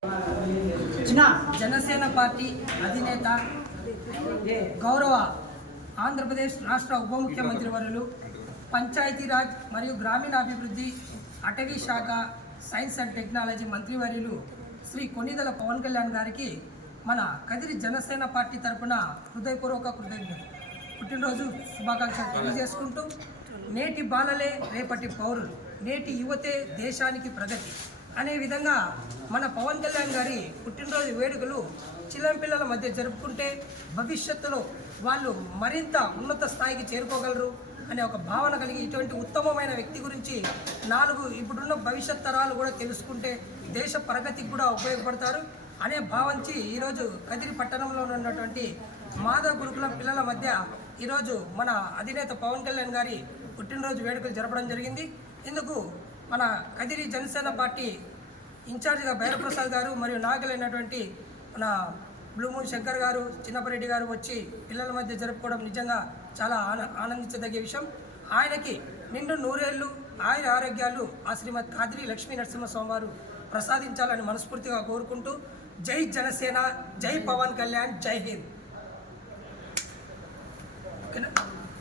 Janasena party అధినేత గౌరవ ఆంధ్రప్రదేశ్ రాష్ట్ర ఉప ముఖ్యమంత్రి వర్యులు పంచాయతీరాజ్ మరియు గ్రామీణాభివృద్ధి అటవీ శాఖ సైన్స్ అండ్ టెక్నాలజీ మంత్రివర్యులు శ్రీ కొణిదెల పవన్ కళ్యాణ్ గారికి మన కదిరి జనసేన పార్టీ తరఫున హృదయపూర్వక కృతజ్ఞతలు పుట్టినరోజు శుభాకాంక్షలు తెలియజేసుకుంటూ నేటి బాలలే రేపటి పౌరులు, నేటి యువతే దేశానికి ప్రగతి అనే విధంగా మన పవన్ కళ్యాణ్ గారి పుట్టినరోజు వేడుకలు చిన్నపిల్లల మధ్య జరుపుకుంటే భవిష్యత్తులో వాళ్ళు మరింత ఉన్నత స్థాయికి చేరుకోగలరు అనే ఒక భావన కలిగి ఇటువంటి ఉత్తమమైన వ్యక్తి గురించి ఇప్పుడున్న భవిష్యత్ తరాలు కూడా తెలుసుకుంటే దేశ ప్రగతికి కూడా ఉపయోగపడతారు అనే భావించి ఈరోజు కదిరి పట్టణంలో ఉన్నటువంటి మాధవ గురుకులం పిల్లల మధ్య ఈరోజు మన అధినేత పవన్ కళ్యాణ్ గారి పుట్టినరోజు వేడుకలు జరపడం జరిగింది. ఇందుకు మన కదిరి జనసేన పార్టీ ఇన్ఛార్జిగా భైరవప్రసాద్ గారు మరియు నాయకులైనటువంటి మన బ్లూమూన్ శంకర్ గారు, చిన్నపరెడ్డి గారు వచ్చి పిల్లల మధ్య జరుపుకోవడం నిజంగా చాలా ఆనందించదగ్గ విషయం. ఆయనకి నిండు నూరేళ్లు ఆయుర ఆరోగ్యాలు ఆ శ్రీమతి కాదిరి లక్ష్మీ నరసింహస్వామి వారు ప్రసాదించాలని మనస్ఫూర్తిగా కోరుకుంటూ జై జనసేన, జై పవన్ కళ్యాణ్, జై హింద్. ఓకేనా?